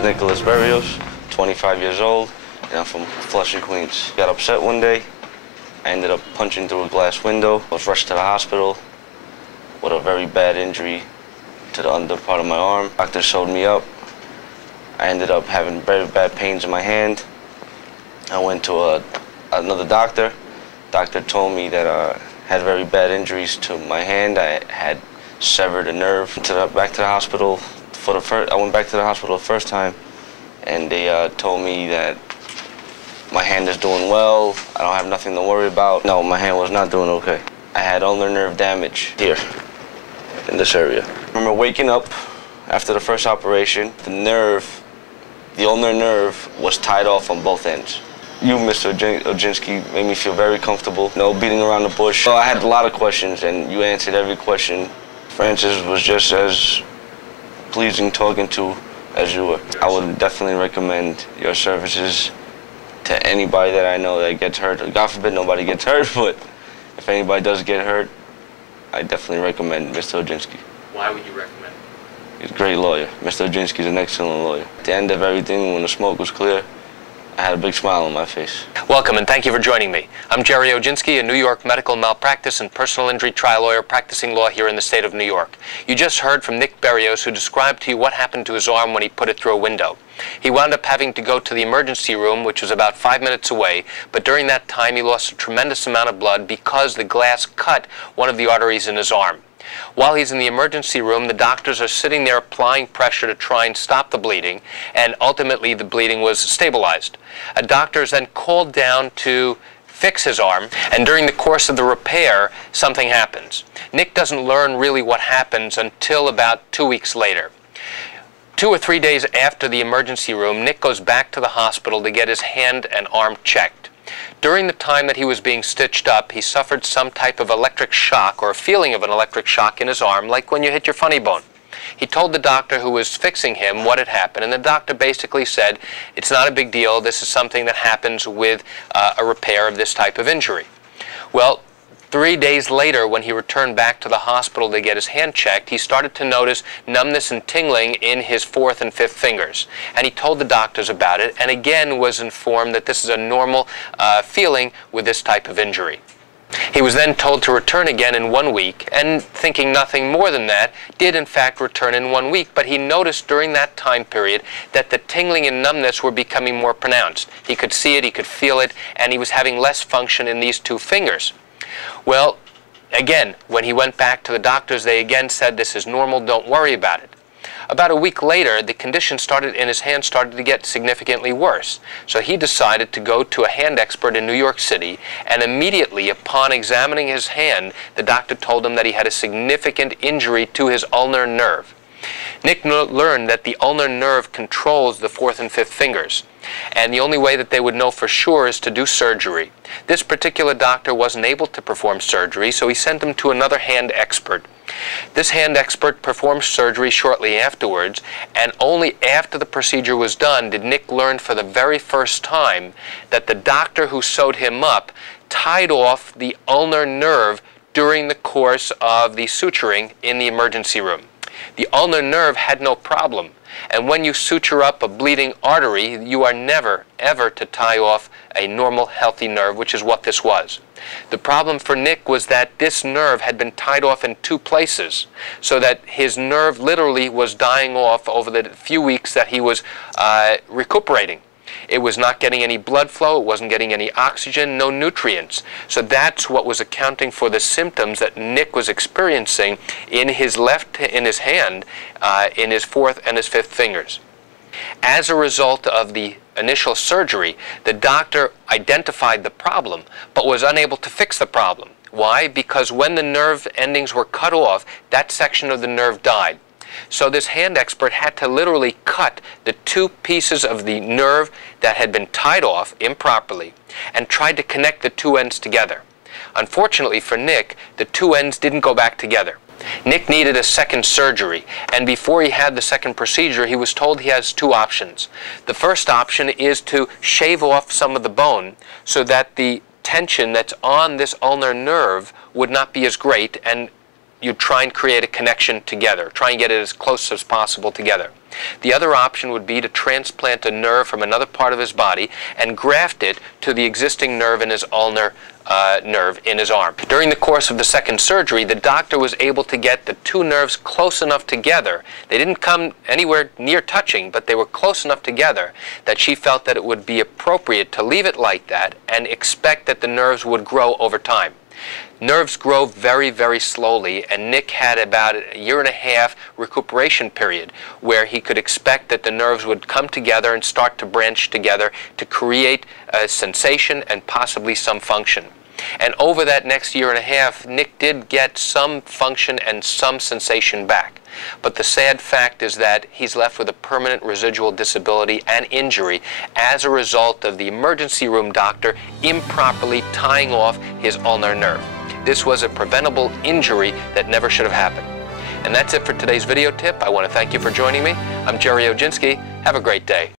is Nicholas Berrios, 25 years old, and I'm from Flushing, Queens. Got upset one day. I ended up punching through a glass window. I was rushed to the hospital with a very bad injury to the under part of my arm. Doctor showed me up. I ended up having very bad pains in my hand. I went to another doctor. Doctor told me that I had very bad injuries to my hand. I had severed a nerve. Back to the hospital for the first. I went back to the hospital the first time, and they told me that my hand is doing well. I don't have nothing to worry about. No, my hand was not doing okay. I had ulnar nerve damage here, in this area. I remember waking up after the first operation. The ulnar nerve was tied off on both ends. You, Mr. Oginski, made me feel very comfortable. No beating around the bush. So I had a lot of questions, and you answered every question. Francis was just as pleasing talking to as you were. I would definitely recommend your services to anybody that I know that gets hurt. God forbid nobody gets hurt, but if anybody does get hurt, I definitely recommend Mr. Oginski. Why would you recommend? He's a great lawyer. Mr. Oginski's an excellent lawyer. At the end of everything, when the smoke was clear, I had a big smile on my face. Welcome, and thank you for joining me. I'm Jerry Oginski, a New York medical malpractice and personal injury trial lawyer practicing law here in the state of New York. You just heard from Nick Berrios, who described to you what happened to his arm when he put it through a window. He wound up having to go to the emergency room, which was about 5 minutes away, but during that time he lost a tremendous amount of blood because the glass cut one of the arteries in his arm. While he's in the emergency room, the doctors are sitting there applying pressure to try and stop the bleeding, and ultimately the bleeding was stabilized. A doctor is then called down to fix his arm, and during the course of the repair, something happens. Nick doesn't learn really what happens until about 2 weeks later. 2 or 3 days after the emergency room, Nick goes back to the hospital to get his hand and arm checked. During the time that he was being stitched up, he suffered some type of electric shock or a feeling of an electric shock in his arm, like when you hit your funny bone. He told the doctor who was fixing him what had happened, and the doctor basically said, it's not a big deal, this is something that happens with a repair of this type of injury. Well, 3 days later, when he returned back to the hospital to get his hand checked, he started to notice numbness and tingling in his fourth and fifth fingers. And he told the doctors about it, and again was informed that this is a normal feeling with this type of injury. He was then told to return again in 1 week, and thinking nothing more than that, did in fact return in 1 week, but he noticed during that time period that the tingling and numbness were becoming more pronounced. He could see it, he could feel it, and he was having less function in these two fingers. Well, again, when he went back to the doctors, they again said, this is normal, don't worry about it. About a week later, the condition in his hand started to get significantly worse. So he decided to go to a hand expert in New York City, and immediately upon examining his hand, the doctor told him that he had a significant injury to his ulnar nerve. Nick learned that the ulnar nerve controls the fourth and fifth fingers, and the only way that they would know for sure is to do surgery. This particular doctor wasn't able to perform surgery, so he sent him to another hand expert. This hand expert performed surgery shortly afterwards, and only after the procedure was done did Nick learn for the very first time that the doctor who sewed him up tied off the ulnar nerve during the course of the suturing in the emergency room. The ulnar nerve had no problem, and when you suture up a bleeding artery, you are never, ever to tie off a normal, healthy nerve, which is what this was. The problem for Nick was that this nerve had been tied off in 2 places, so that his nerve literally was dying off over the few weeks that he was recuperating. It was not getting any blood flow, it wasn't getting any oxygen, no nutrients. So that's what was accounting for the symptoms that Nick was experiencing in his hand, in his fourth and his fifth fingers. As a result of the initial surgery, the doctor identified the problem, but was unable to fix the problem. Why? Because when the nerve endings were cut off, that section of the nerve died. So this hand expert had to literally cut the 2 pieces of the nerve that had been tied off improperly and tried to connect the 2 ends together. Unfortunately for Nick, the 2 ends didn't go back together. Nick needed a second surgery, and before he had the second procedure, he was told he has 2 options. The first option is to shave off some of the bone so that the tension that's on this ulnar nerve would not be as great, and you try and create a connection together, try and get it as close as possible together. The other option would be to transplant a nerve from another part of his body and graft it to the existing nerve in his ulnar nerve in his arm. During the course of the second surgery, the doctor was able to get the two nerves close enough together. They didn't come anywhere near touching, but they were close enough together that she felt that it would be appropriate to leave it like that and expect that the nerves would grow over time. Nerves grow very, very slowly, and Nick had about a 1.5-year recuperation period where he could expect that the nerves would come together and start to branch together to create a sensation and possibly some function. And over that next 1.5 years, Nick did get some function and some sensation back. But the sad fact is that he's left with a permanent residual disability and injury as a result of the emergency room doctor improperly tying off his ulnar nerve. This was a preventable injury that never should have happened. And that's it for today's video tip. I want to thank you for joining me. I'm Jerry Oginski. Have a great day.